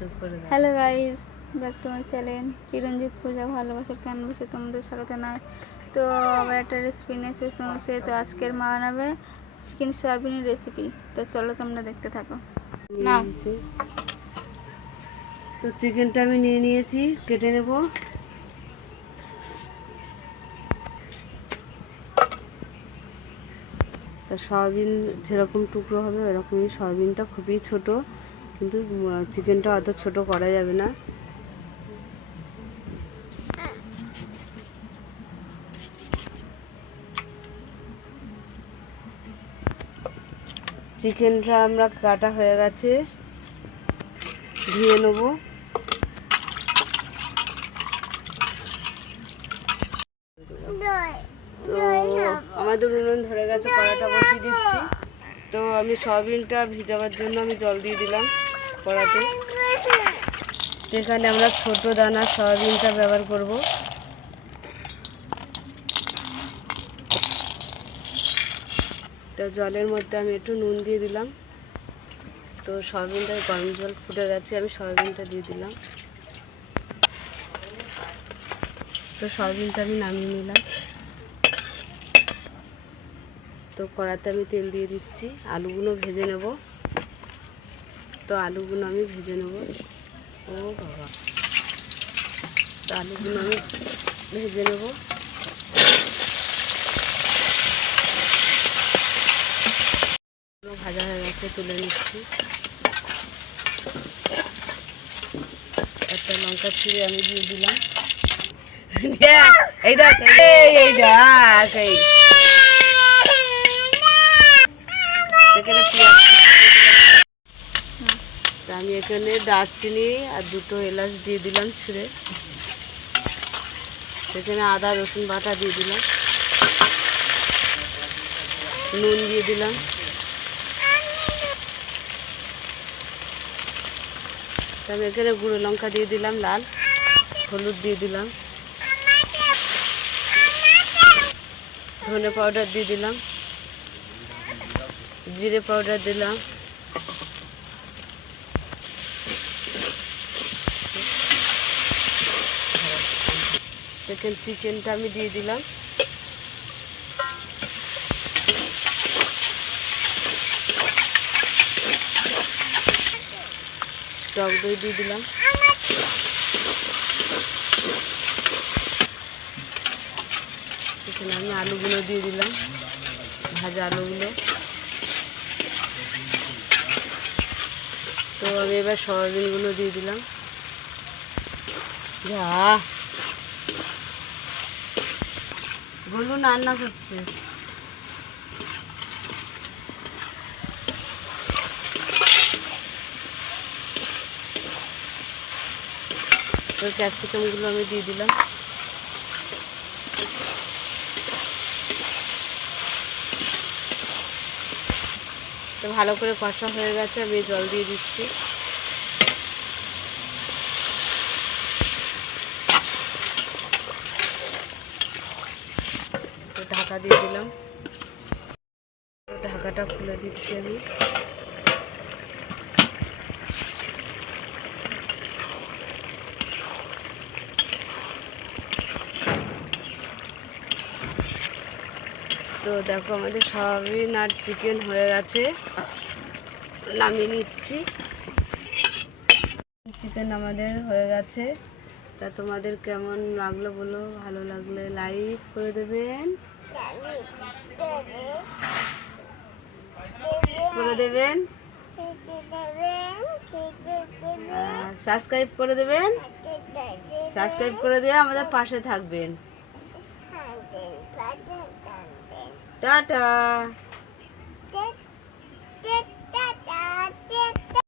Hello guys, back to my channel Chiranjit Puja ভালোবাসার ক্যানভাসে তোমাদের স্বাগত জানাই। তো আবার একটা রেসিপি নিয়ে চেষ্টা হচ্ছে। তো আজকের মা বানাবে চিকেন সয়াবিনের রেসিপি। তো চলো তোমরা দেখতে থাকো। না তো চিকেনটা আমি নিয়ে নিয়েছি, কেটে নেব। তা সয়াবিন যেরকম টুকরো হবে ওরকমই, সয়াবিনটা খুবই ছোট, কিন্তু চিকেনটা অত ছোট করা যাবে না। চিকেনটা আমরা কাটা হয়ে গেছে, ধুয়ে নেব। তো আমাদের উনুন ধরে গেছে, কড়াটা বসিয়ে দিচ্ছি। তো আমি সয়াবিনটা ভিজাবার জন্য আমি জল দিয়ে দিলাম কড়াতে। সেখানে আমরা ছোট দানা সয়াবিনটা ব্যবহার করব। তো জলের মধ্যে আমি একটু নুন দিয়ে দিলাম। তো সয়াবিনটা গরম জল ফুটে গেছে, আমি সয়াবিনটা দিয়ে দিলাম। তো সয়াবিনটা আমি নামিয়ে নিলাম। তো কড়াতে আমি তেল দিয়ে দিচ্ছি, আলুগুলো ভেজে নেব। তো আলুগুলো আমি ভেজে নেব। ও বাবা, তো আলুগুলো আমি ভেজে নেব। ভাজা হয়ে গেছে, তুলে নিচ্ছি। একটা লঙ্কা ছিঁড়ে আমি দিয়ে দিলাম। এই দেখ, এই দেখ, এই আমি এখানে দারচিনি আর দুটো এলাচ দিয়ে দিলাম ছিঁড়ে। সেখানে আদা রসুন বাটা দিয়ে দিলাম, নুন দিয়ে দিলাম। আমি এখানে গুঁড়ো লঙ্কা দিয়ে দিলাম, লাল হলুদ দিয়ে দিলাম, ধনে পাউডার দিয়ে দিলাম, জিরে পাউডার দিলাম, চিকেনটা আমি দিয়ে দিলাম। টক দই দিয়ে দিলাম। এখানে আমি আলুগুলো দিয়ে দিলাম, ভাজা আলুগুলো। তো আমি এবার সয়াবিনগুলো দিয়ে দিলাম। যা বলুন, রান্না করছে। তো ক্যাপসিকামগুলো আমি দিয়ে দিলাম। তো ভালো করে কষা হয়ে গেছে, আমি জল দিয়ে দিচ্ছি। তো ঢাকা দিয়ে দিলাম। তো ঢাকাটা খুলে দিচ্ছি আমি। তো দেখো, আমাদের সয়াবিন আর চিকেন হয়ে গেছে, নামিয়ে নিচ্ছি। চিকেন আমাদের হয়ে গেছে। তা তোমাদের কেমন লাগলো বলো, ভালো লাগলে লাইক করে দেবেন, সাবস্ক্রাইব করে দেবেন, সাবস্ক্রাইব করে দিয়ে আমাদের পাশে থাকবেন। টাটা।